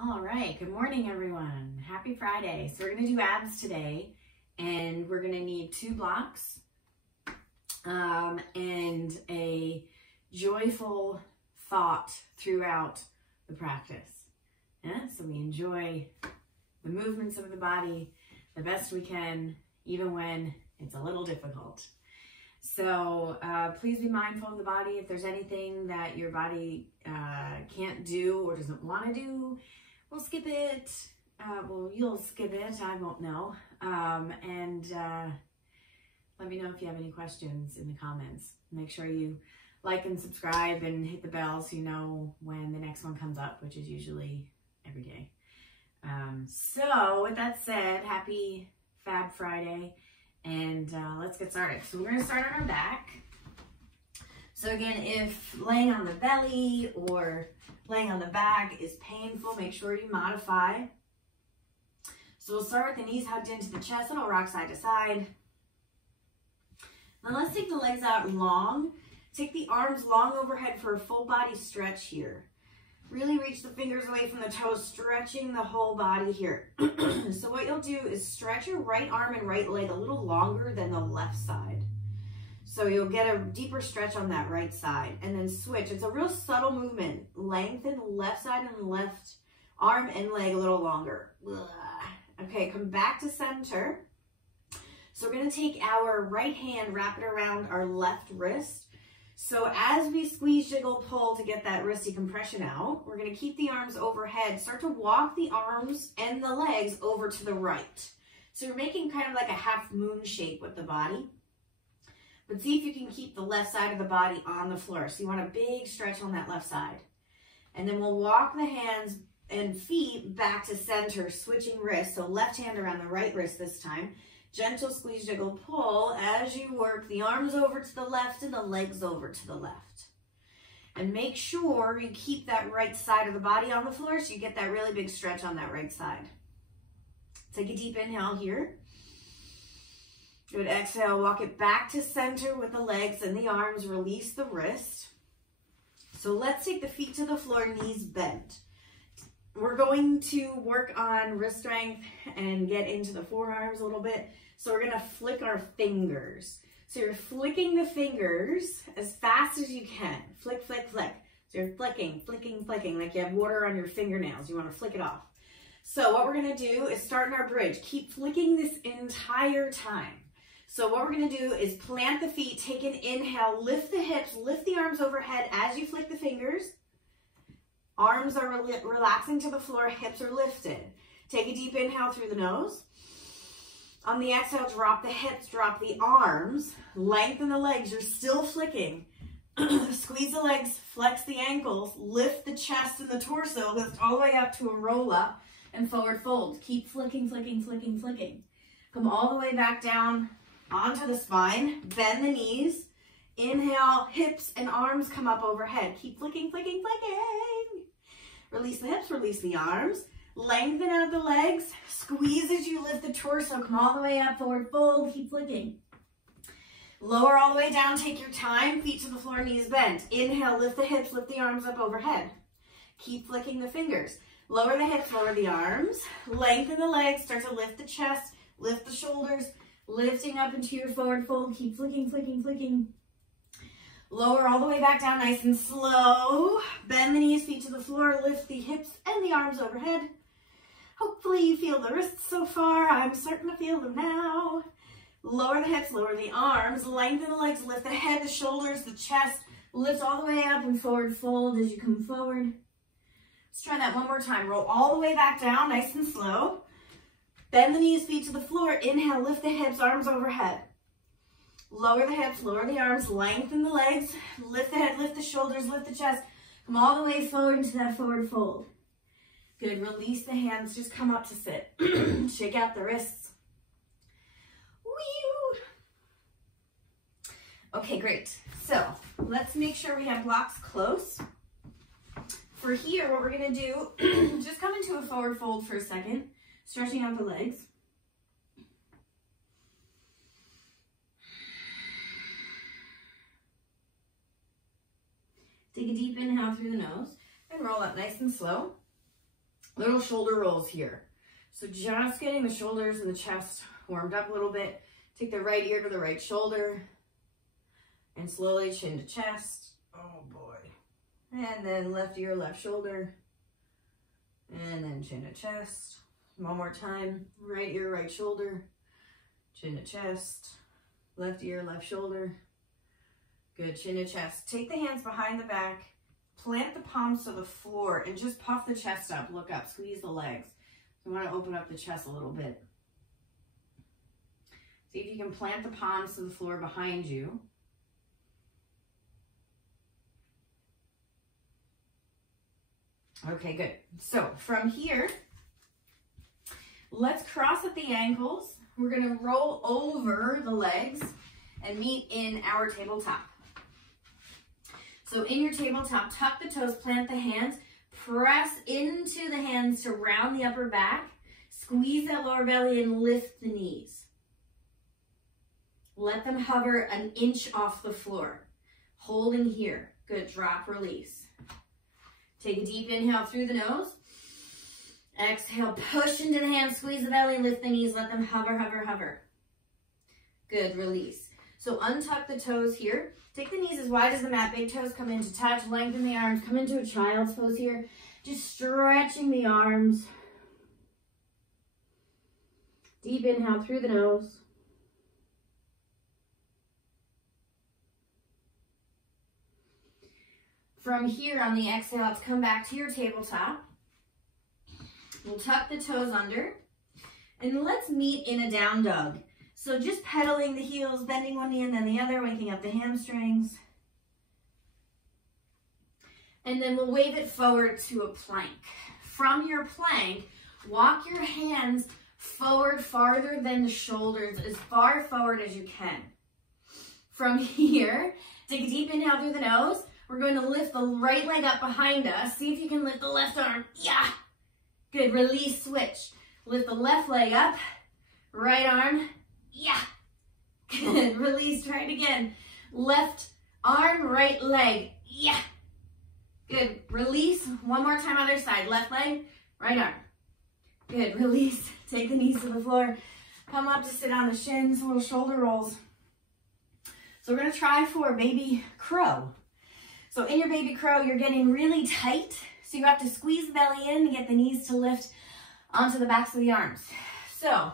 All right, good morning everyone. Happy Friday. So we're gonna do abs today and we're gonna need 2 blocks and a joyful thought throughout the practice. Yeah? So we enjoy the movements of the body the best we can, even when it's a little difficult. So please be mindful of the body. If there's anything that your body can't do or doesn't want to do, we'll skip it. Well, you'll skip it. I won't know. Let me know if you have any questions in the comments. Make sure you like and subscribe and hit the bell so you know when the next one comes up, which is usually every day. So with that said, happy Fab Friday. And let's get started. So we're going to start on our back. So again, if laying on the belly or laying on the back is painful, make sure you modify. So we'll start with the knees hugged into the chest, and we'll rock side to side. Now let's take the legs out long. Take the arms long overhead for a full body stretch here. Really reach the fingers away from the toes, stretching the whole body here. So what you'll do is stretch your right arm and right leg a little longer than the left side. So you'll get a deeper stretch on that right side and then switch. It's a real subtle movement. Lengthen the left side and left arm and leg a little longer. Okay, come back to center. So we're gonna take our right hand, wrap it around our left wrist. So as we squeeze, jiggle, pull to get that wristy compression out, we're going to keep the arms overhead. Start to walk the arms and the legs over to the right. So you're making kind of like a half moon shape with the body. But see if you can keep the left side of the body on the floor. So you want a big stretch on that left side. And then we'll walk the hands and feet back to center, switching wrists. So left hand around the right wrist this time. Gentle squeeze, jiggle, pull as you work the arms over to the left and the legs over to the left. And make sure you keep that right side of the body on the floor so you get that really big stretch on that right side. Take a deep inhale here. Good exhale, walk it back to center with the legs and the arms, release the wrist. So let's take the feet to the floor, knees bent. We're going to work on wrist strength and get into the forearms a little bit. So we're gonna flick our fingers. So you're flicking the fingers as fast as you can. Flick, flick, flick. So you're flicking, flicking, flicking, like you have water on your fingernails. You wanna flick it off. So what we're gonna do is start in our bridge. Keep flicking this entire time. So what we're gonna do is plant the feet, take an inhale, lift the hips, lift the arms overhead as you flick the fingers. Arms are relaxing to the floor, hips are lifted. Take a deep inhale through the nose. On the exhale, drop the hips, drop the arms, lengthen the legs, you're still flicking. Squeeze the legs, flex the ankles, lift the chest and the torso, lift all the way up to a roll up and forward fold. Keep flicking, flicking, flicking, flicking. Come all the way back down onto the spine, bend the knees. Inhale, hips and arms come up overhead. Keep flicking, flicking, flicking. Release the hips, release the arms. Lengthen out the legs. Squeeze as you lift the torso. Come all the way up, forward fold. Keep flicking. Lower all the way down. Take your time. Feet to the floor, knees bent. Inhale, lift the hips, lift the arms up overhead. Keep flicking the fingers. Lower the hips, lower the arms. Lengthen the legs. Start to lift the chest, lift the shoulders. Lifting up into your forward fold. Keep flicking, flicking, flicking. Lower all the way back down, nice and slow. Bend the knees, feet to the floor, lift the hips and the arms overhead. Hopefully you feel the wrists so far. I'm starting to feel them now. Lower the hips, lower the arms, lengthen the legs, lift the head, the shoulders, the chest. Lift all the way up and forward fold as you come forward. Let's try that one more time. Roll all the way back down, nice and slow. Bend the knees, feet to the floor. Inhale, lift the hips, arms overhead. Lower the hips, lower the arms, lengthen the legs, lift the head, lift the shoulders, lift the chest. Come all the way forward into that forward fold. Good, release the hands, just come up to sit. Shake out the wrists. Whee! Okay, great. So let's make sure we have blocks close. For here, what we're gonna do, just come into a forward fold for a second, stretching out the legs. Take a deep inhale through the nose and roll up nice and slow. Little shoulder rolls here. So just getting the shoulders and the chest warmed up a little bit. Take the right ear to the right shoulder and slowly chin to chest. Oh boy. And then left ear, left shoulder. And then chin to chest. One more time. Right ear, right shoulder. Chin to chest. Left ear, left shoulder. Good, chin to chest. Take the hands behind the back. Plant the palms to the floor and just puff the chest up. Look up, squeeze the legs. You want to open up the chest a little bit. See if you can plant the palms to the floor behind you. Okay, good. So from here, let's cross at the ankles. We're going to roll over the legs and meet in our tabletop. So in your tabletop, tuck the toes, plant the hands, press into the hands to round the upper back, squeeze that lower belly and lift the knees. Let them hover an inch off the floor. Holding here. Good, drop, release. Take a deep inhale through the nose. Exhale, push into the hands, squeeze the belly, lift the knees, let them hover, hover, hover. Good, release. So untuck the toes here. Take the knees as wide as the mat, big toes come in to touch, lengthen the arms, come into a child's pose here. Just stretching the arms. Deep inhale through the nose. From here on the exhale, let's come back to your tabletop. We'll tuck the toes under and let's meet in a down dog. So just pedaling the heels, bending one knee and then the other, waking up the hamstrings. And then we'll wave it forward to a plank. From your plank, walk your hands forward farther than the shoulders, as far forward as you can. From here, take a deep inhale through the nose. We're going to lift the right leg up behind us. See if you can lift the left arm. Yeah. Good. Release, switch. Lift the left leg up. Right arm. Yeah. Good. Release. Try it again. Left arm, right leg. Yeah. Good. Release. One more time, other side. Left leg, right arm. Good. Release. Take the knees to the floor. Come up to sit on the shins. Little shoulder rolls. So we're going to try for baby crow. So in your baby crow, you're getting really tight. So you have to squeeze the belly in to get the knees to lift onto the backs of the arms. So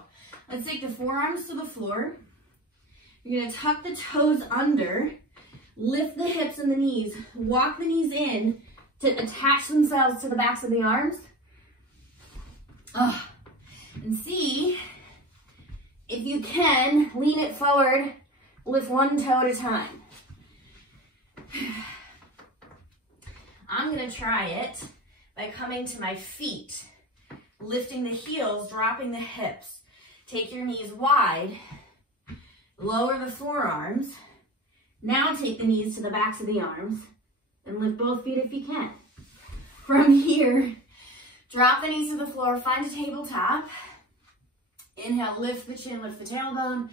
let's take the forearms to the floor. You're going to tuck the toes under, lift the hips and the knees, walk the knees in to attach themselves to the backs of the arms. And see if you can lean it forward, lift one toe at a time. I'm going to try it by coming to my feet, lifting the heels, dropping the hips. Take your knees wide, lower the forearms. Now take the knees to the backs of the arms and lift both feet if you can. From here, drop the knees to the floor, find a tabletop. Inhale, lift the chin, lift the tailbone.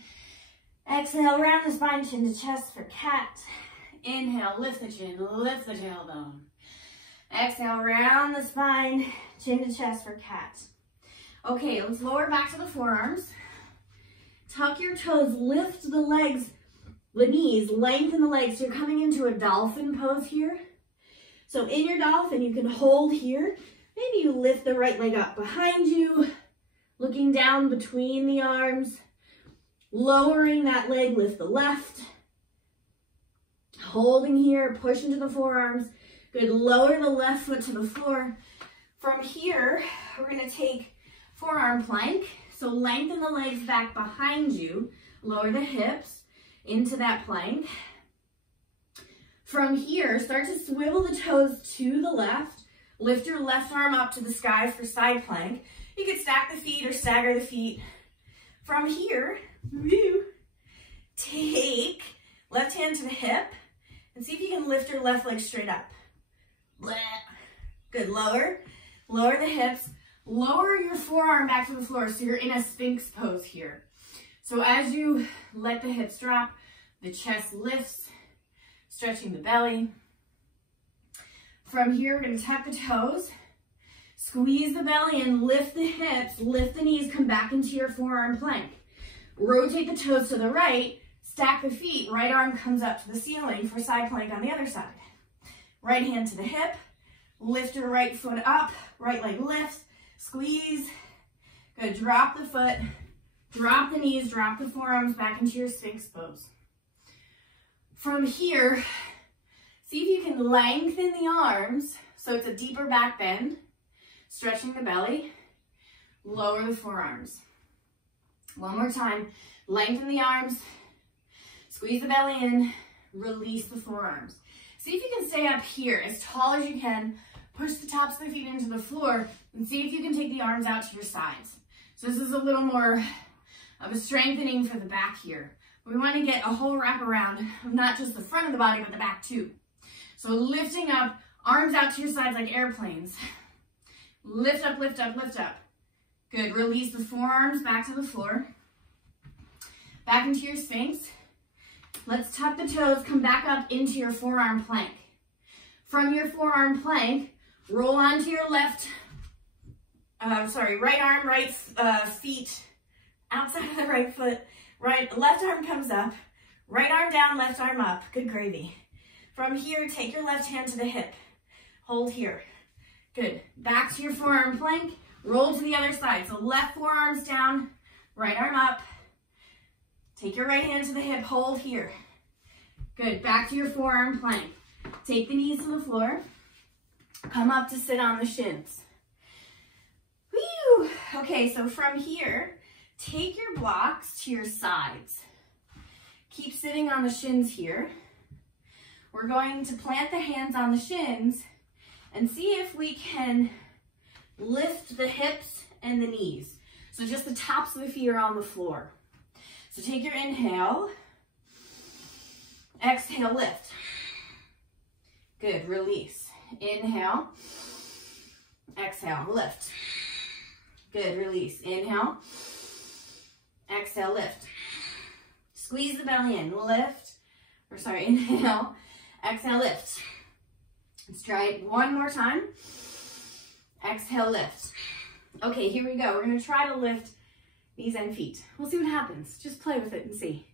Exhale, round the spine, chin to chest for cat. Inhale, lift the chin, lift the tailbone. Exhale, round the spine, chin to chest for cat. Okay, let's lower back to the forearms. Tuck your toes, lift the legs, the knees, lengthen the legs. So you're coming into a dolphin pose here. So in your dolphin, you can hold here. Maybe you lift the right leg up behind you, looking down between the arms, lowering that leg, lift the left. Holding here, push into the forearms. Good, lower the left foot to the floor. From here, we're gonna take forearm plank. So lengthen the legs back behind you, lower the hips into that plank. From here, start to swivel the toes to the left. Lift your left arm up to the sky for side plank. You can stack the feet or stagger the feet. From here, take left hand to the hip and see if you can lift your left leg straight up. Good, lower the hips, lower your forearm back to the floor so you're in a Sphinx pose here. So as you let the hips drop, the chest lifts, stretching the belly. From here, we're gonna tuck the toes, Squeeze the belly in, lift the hips, lift the knees, come back into your forearm plank. Rotate the toes to the right, stack the feet, right arm comes up to the ceiling for side plank on the other side. Right hand to the hip, lift your right foot up, right leg lifts, squeeze. Good, drop the foot, drop the knees, drop the forearms back into your Sphinx pose. From here, see if you can lengthen the arms so it's a deeper back bend, stretching the belly, lower the forearms. One more time, lengthen the arms, squeeze the belly in, release the forearms. See if you can stay up here as tall as you can, push the tops of the feet into the floor, and see if you can take the arms out to your sides. So this is a little more of a strengthening for the back here. We want to get a whole wrap around of not just the front of the body, but the back too. So lifting up, arms out to your sides like airplanes. Lift up, lift up, lift up. Good, release the forearms back to the floor. Back into your Sphinx. Let's tuck the toes, come back up into your forearm plank. From your forearm plank, roll onto your right arm, right feet, outside of the right foot, left arm comes up, right arm down, left arm up, good gravy. From here, take your left hand to the hip, hold here, good. Back to your forearm plank, roll to the other side, so left forearm's down, right arm up, take your right hand to the hip, hold here, good. Back to your forearm plank, take the knees to the floor, come up to sit on the shins. Whew. Okay, so from here, take your blocks to your sides. Keep sitting on the shins here. We're going to plant the hands on the shins and see if we can lift the hips and the knees. So just the tops of the feet are on the floor. So take your inhale, exhale, lift. Good, release. Inhale, exhale, lift. Good, release. Inhale, exhale, lift. Squeeze the belly in, inhale, exhale, lift. Let's try it one more time. Exhale, lift. Okay, here we go. We're gonna try to lift knees and feet. We'll see what happens. Just play with it and see.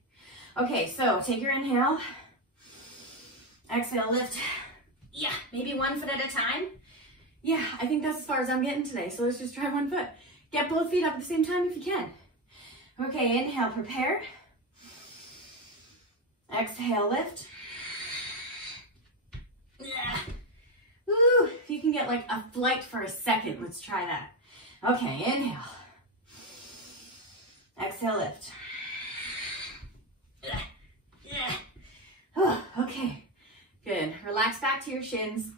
Okay, so take your inhale, exhale, lift. Yeah, maybe one foot at a time. Yeah, I think that's as far as I'm getting today. So let's just try one foot. Get both feet up at the same time if you can. Okay, inhale, prepare. Exhale, lift. Yeah. Woo, if you can get like a flight for a second, let's try that. Okay, inhale. Exhale, lift. Oh, okay, good. Relax back to your shins.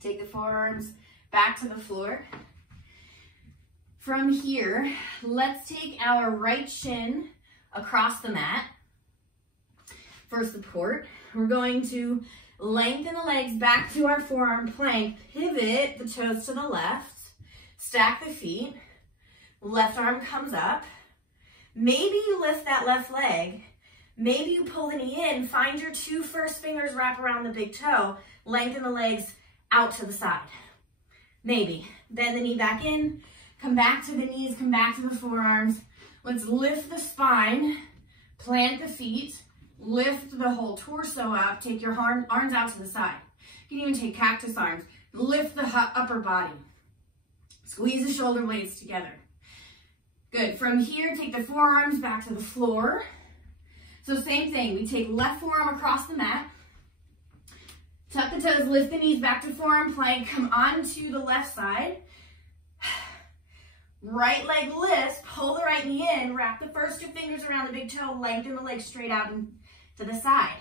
Take the forearms back to the floor. From here, let's take our right shin across the mat for support. We're going to lengthen the legs back to our forearm plank, pivot the toes to the left, stack the feet, left arm comes up. Maybe you lift that left leg, maybe you pull the knee in, find your two first fingers wrap around the big toe, lengthen the legs out to the side. Maybe. Bend the knee back in, come back to the knees, come back to the forearms. Let's lift the spine, plant the feet, lift the whole torso up, take your arms out to the side. You can even take cactus arms. Lift the upper body. Squeeze the shoulder blades together. Good. From here, take the forearms back to the floor. So same thing. We take left forearm across the mat. Tuck the toes, lift the knees back to forearm plank. Come onto the left side. Right leg lifts, pull the right knee in, wrap the first two fingers around the big toe, lengthen the leg straight out and to the side.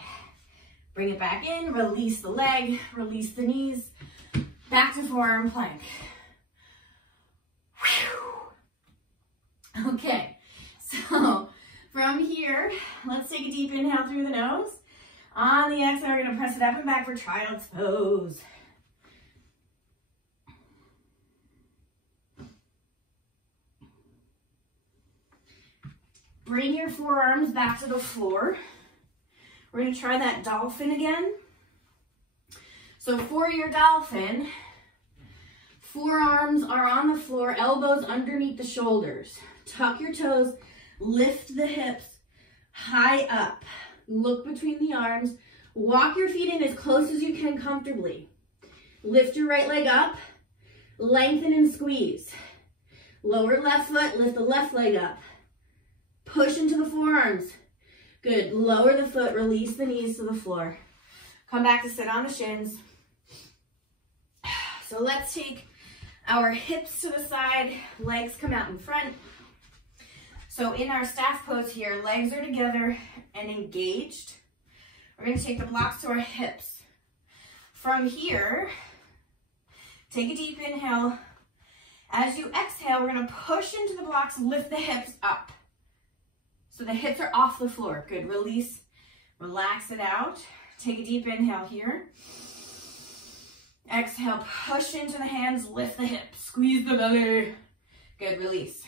Bring it back in, release the leg, release the knees, back to forearm plank. Whew. Okay, so from here, let's take a deep inhale through the nose. On the exhale, we're gonna press it up and back for child's pose. Bring your forearms back to the floor. We're gonna try that dolphin again. So for your dolphin, Forearms are on the floor, elbows underneath the shoulders. Tuck your toes, lift the hips high up. Look between the arms. Walk your feet in as close as you can comfortably. Lift your right leg up, lengthen and squeeze. Lower left foot, lift the left leg up. Push into the forearms. Good. Lower the foot, release the knees to the floor. Come back to sit on the shins. So let's take our hips to the side, legs come out in front. So in our staff pose here, legs are together and engaged. We're going to take the blocks to our hips. From here, take a deep inhale. As you exhale, we're going to push into the blocks, lift the hips up. So the hips are off the floor. Good. Release, relax it out. Take a deep inhale here. Exhale, push into the hands, lift the hips, squeeze the belly. Good, release.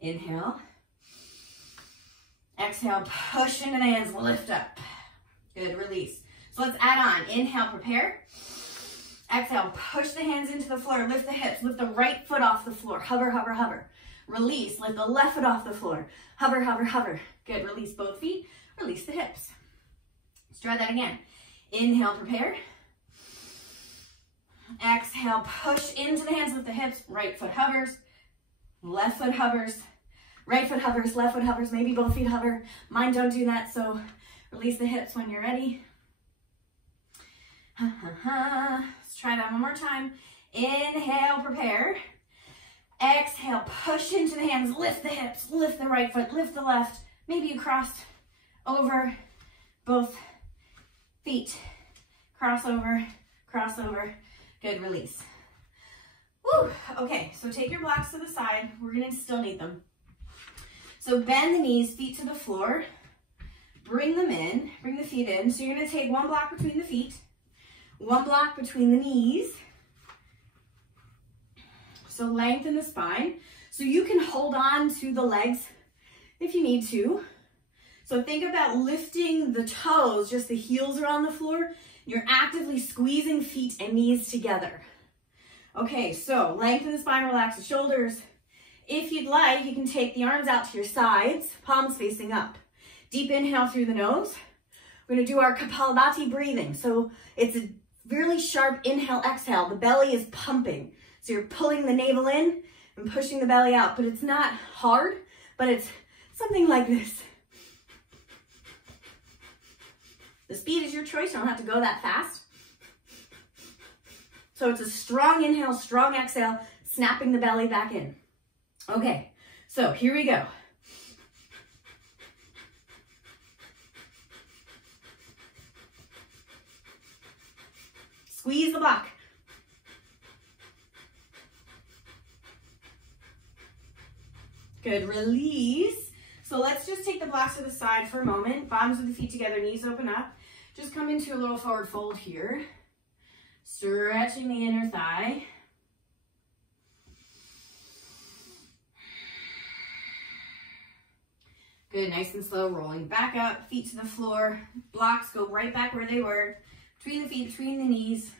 Inhale. Exhale, push into the hands, lift up. Good, release. So let's add on. Inhale, prepare. Exhale, push the hands into the floor, lift the hips, lift the right foot off the floor. Hover, hover, hover. Release, lift the left foot off the floor. Hover, hover, hover. Good, release both feet, release the hips. Let's try that again. Inhale, prepare. Exhale, push into the hands with the hips. Right foot hovers, left foot hovers, right foot hovers, left foot hovers. Maybe both feet hover. Mine don't do that, so release the hips when you're ready. Let's try that one more time. Inhale, prepare. Exhale, push into the hands, lift the hips, lift the right foot, lift the left. Maybe you crossed over both feet. Cross over, cross over. Good, release. Woo. Okay, so take your blocks to the side. We're gonna still need them. So bend the knees, feet to the floor. Bring them in, bring the feet in. So you're gonna take one block between the feet, one block between the knees. So lengthen the spine. So you can hold on to the legs if you need to. So think about lifting the toes, just the heels are on the floor. You're actively squeezing feet and knees together. Okay, so lengthen the spine, relax the shoulders. If you'd like, you can take the arms out to your sides, palms facing up. Deep inhale through the nose. We're gonna do our Kapalabhati breathing. So it's a really sharp inhale, exhale. The belly is pumping. So you're pulling the navel in and pushing the belly out, but it's not hard, but it's something like this. The speed is your choice. You don't have to go that fast. So it's a strong inhale, strong exhale, snapping the belly back in. Okay, so here we go. Squeeze the block. Good, release. So let's just take the blocks to the side for a moment. Bottoms of the feet together, knees open up. Just come into a little forward fold here. Stretching the inner thigh. Good, nice and slow, rolling back up, feet to the floor. Blocks go right back where they were. Between the feet, between the knees.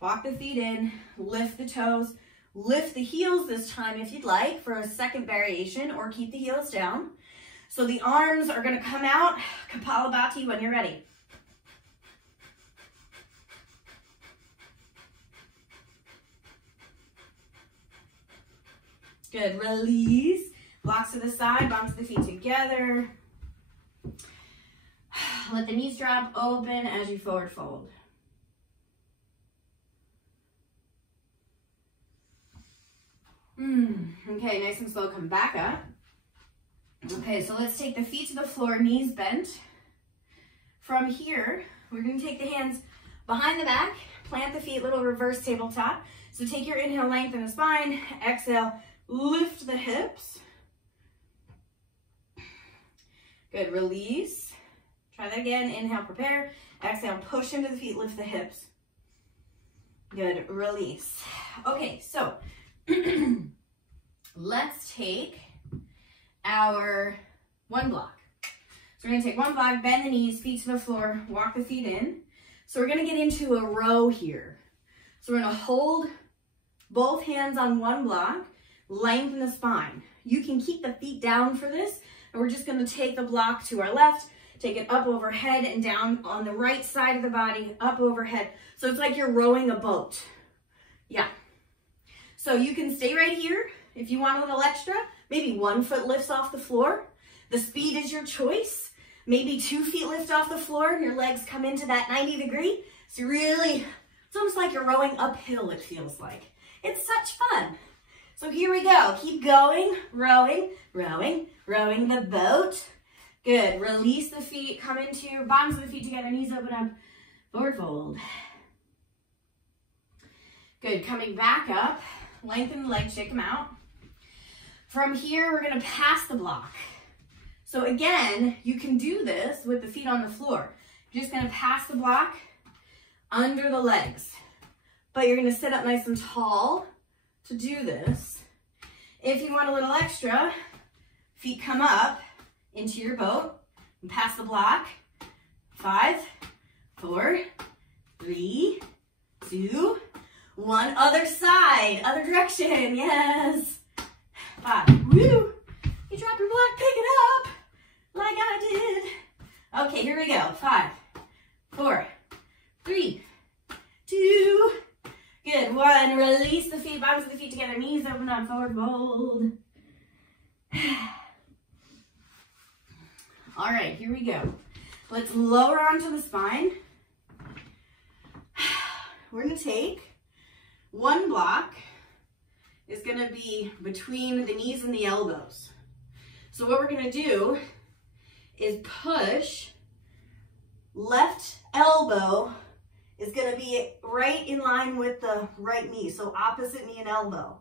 Walk the feet in, lift the toes. Lift the heels this time if you'd like for a second variation, or keep the heels down. So the arms are gonna come out, Kapalabhati when you're ready. Good, release. Blocks to the side, bumps the feet together. Let the knees drop open as you forward fold. Okay, nice and slow, come back up. Okay, so let's take the feet to the floor, knees bent. From here, we're gonna take the hands behind the back, plant the feet, little reverse tabletop. So take your inhale, lengthen the spine, exhale, lift the hips. Good, release. Try that again, inhale, prepare. Exhale, push into the feet, lift the hips. Good, release. Okay, so let's take our one block. So we're gonna take one block, bend the knees, feet to the floor, walk the feet in. So we're gonna get into a row here. So we're gonna hold both hands on one block, lengthen the spine. You can keep the feet down for this, and we're just gonna take the block to our left, take it up overhead and down on the right side of the body, up overhead. So it's like you're rowing a boat. Yeah. So you can stay right here if you want a little extra. Maybe 1 foot lifts off the floor. The speed is your choice. Maybe 2 feet lift off the floor and your legs come into that 90 degree. So really, it's almost like you're rowing uphill, it feels like. It's such fun. So here we go. Keep going, rowing, rowing, rowing the boat. Good. Release the feet. Come into your bottoms of the feet together. Knees open up. Forward fold. Good. Coming back up. Lengthen the legs. Shake them out. From here, we're going to pass the block. So again, you can do this with the feet on the floor. You're just going to pass the block under the legs. But you're going to sit up nice and tall to do this. If you want a little extra, feet come up into your boat and pass the block. 5, 4, 3, 2, 1. Other side, other direction. Yes. 5. Woo. You drop your block, pick it up like I did. Okay, here we go. 5, 4, 3, 2. Good. 1. Release the feet, bottoms of the feet together, knees open up, forward fold. All right, here we go. Let's lower onto the spine. We're going to take one block. Is going to be between the knees and the elbows. So what we're going to do is push. Left elbow is going to be right in line with the right knee, so opposite knee and elbow.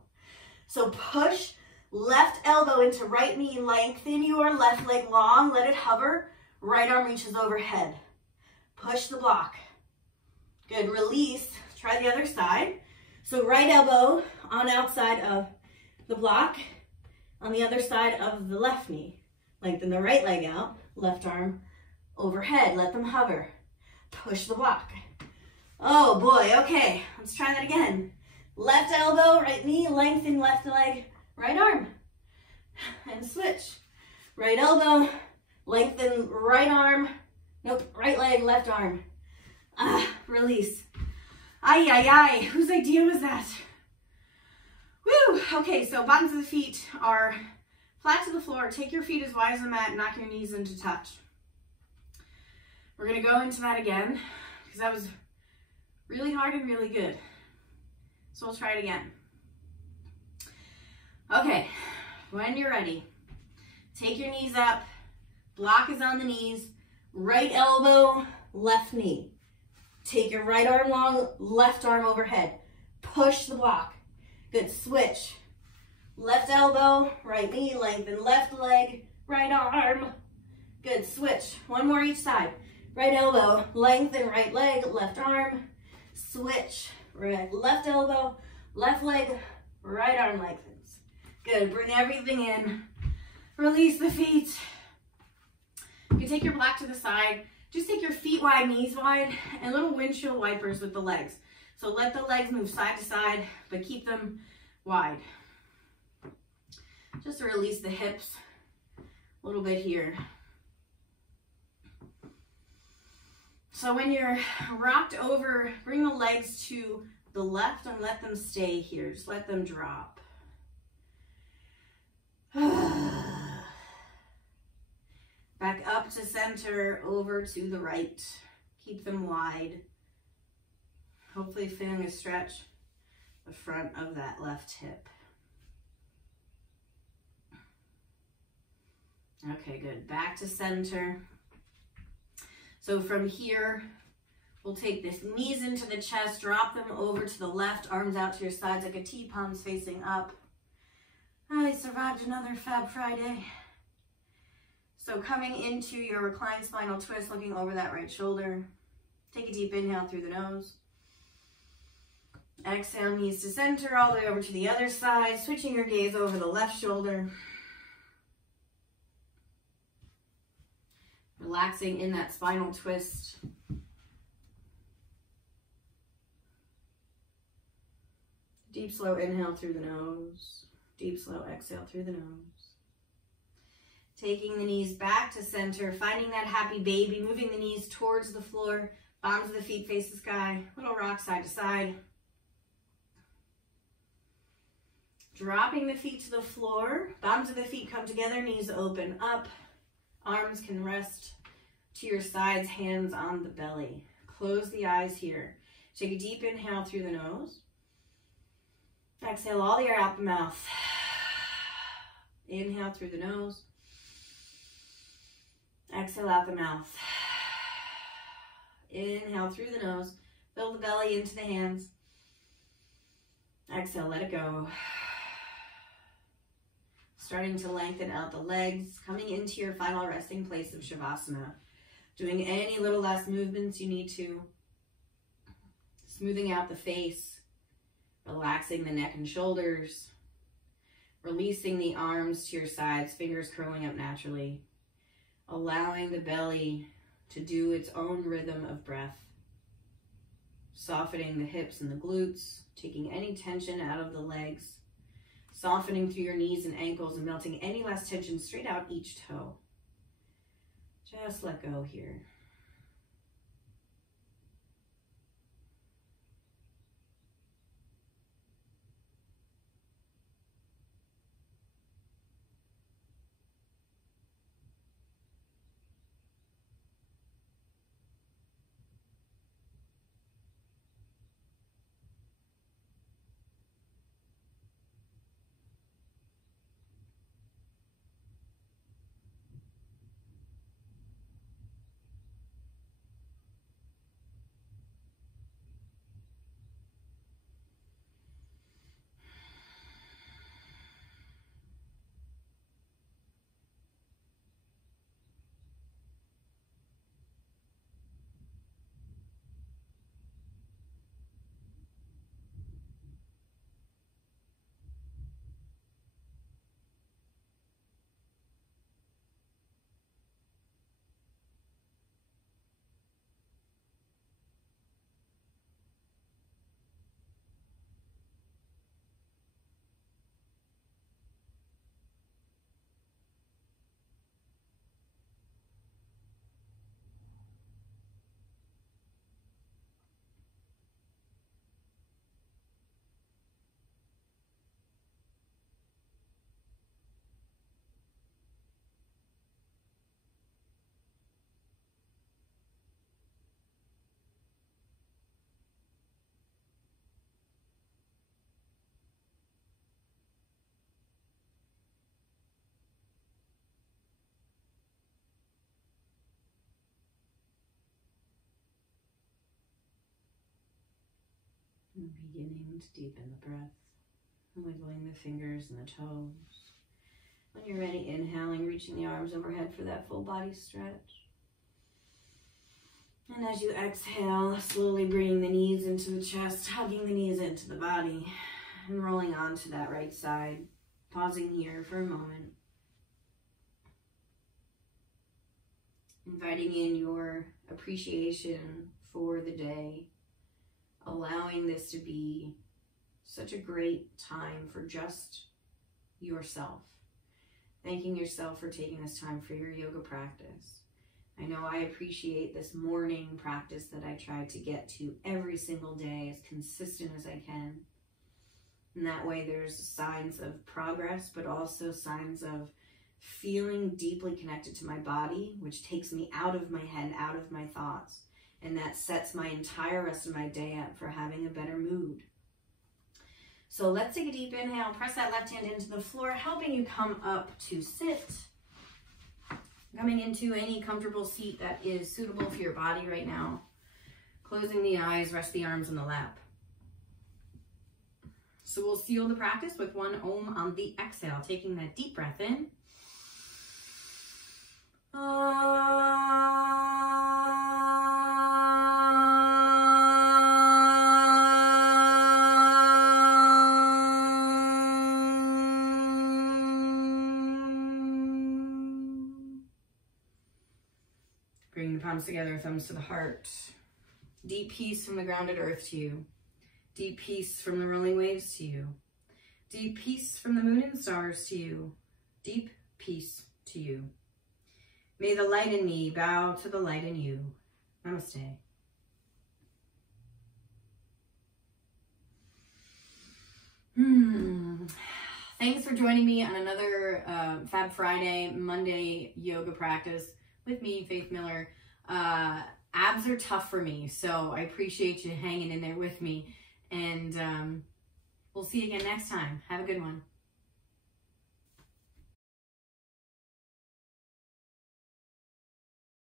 So push left elbow into right knee, lengthen your left leg long, let it hover, right arm reaches overhead. Push the block. Good, release, try the other side. So right elbow on outside of the block, on the other side of the left knee. Lengthen the right leg out, left arm overhead, let them hover. Push the block. Oh boy, okay, let's try that again. Left elbow, right knee, lengthen left leg, right arm. And switch. Right elbow, lengthen right arm, nope, right leg, left arm. Release. Ay, ay, ay, whose idea was that? Woo, okay, so bottoms of the feet are flat to the floor. Take your feet as wide as the mat, knock your knees into touch. We're gonna go into that again, because that was really hard and really good. So we'll try it again. Okay, when you're ready, take your knees up, block is on the knees, right elbow, left knee. Take your right arm long, left arm overhead. Push the block. Good, switch. Left elbow, right knee, lengthen left leg, right arm. Good, switch. One more each side. Right elbow, lengthen right leg, left arm. Switch. Right, left elbow, left leg, right arm lengthens. Good, bring everything in. Release the feet. You can take your block to the side. Just take your feet wide, knees wide, and little windshield wipers with the legs. So let the legs move side to side, but keep them wide. Just to release the hips a little bit here. So when you're rocked over, bring the legs to the left and let them stay here. Just let them drop. Back up to center, over to the right. Keep them wide. Hopefully feeling a stretch the front of that left hip. Okay, good. Back to center. So from here, we'll take this knees into the chest, drop them over to the left, arms out to your sides like a T, palms facing up. I survived another Fab Friday. So coming into your reclined spinal twist, looking over that right shoulder. Take a deep inhale through the nose. Exhale, knees to center, all the way over to the other side, switching your gaze over the left shoulder. Relaxing in that spinal twist. Deep, slow inhale through the nose. Deep, slow exhale through the nose. Taking the knees back to center, finding that happy baby, moving the knees towards the floor, bottoms of the feet face the sky, little rock side to side. Dropping the feet to the floor, bottoms of the feet come together, knees open up, arms can rest to your sides, hands on the belly. Close the eyes here. Take a deep inhale through the nose. Exhale all the air out the mouth. Inhale through the nose. Exhale out the mouth. Inhale through the nose. Fill the belly into the hands. Exhale, let it go. Starting to lengthen out the legs, coming into your final resting place of Shavasana. Doing any little last movements you need to. Smoothing out the face, relaxing the neck and shoulders, releasing the arms to your sides, fingers curling up naturally, allowing the belly to do its own rhythm of breath, softening the hips and the glutes, taking any tension out of the legs, softening through your knees and ankles and melting any last tension straight out each toe. Just let go here. And beginning to deepen the breath, wiggling the fingers and the toes. When you're ready, inhaling, reaching the arms overhead for that full body stretch. And as you exhale, slowly bringing the knees into the chest, hugging the knees into the body, and rolling onto that right side. Pausing here for a moment. Inviting in your appreciation for the day. Allowing this to be such a great time for just yourself. Thanking yourself for taking this time for your yoga practice. I know I appreciate this morning practice that I try to get to every single day, as consistent as I can. And that way there's signs of progress, but also signs of feeling deeply connected to my body, which takes me out of my head, out of my thoughts. And that sets my entire rest of my day up for having a better mood. So let's take a deep inhale, press that left hand into the floor, helping you come up to sit. Coming into any comfortable seat that is suitable for your body right now. Closing the eyes, rest the arms in the lap. So we'll seal the practice with one Om on the exhale, taking that deep breath in. Bring the palms together, thumbs to the heart. Deep peace from the grounded earth to you. Deep peace from the rolling waves to you. Deep peace from the moon and stars to you. Deep peace to you. May the light in me bow to the light in you. Namaste. Thanks for joining me on another Fab Friday, Monday yoga practice with me, Faith Miller. Abs are tough for me, so I appreciate you hanging in there with me. And we'll see you again next time. Have a good one.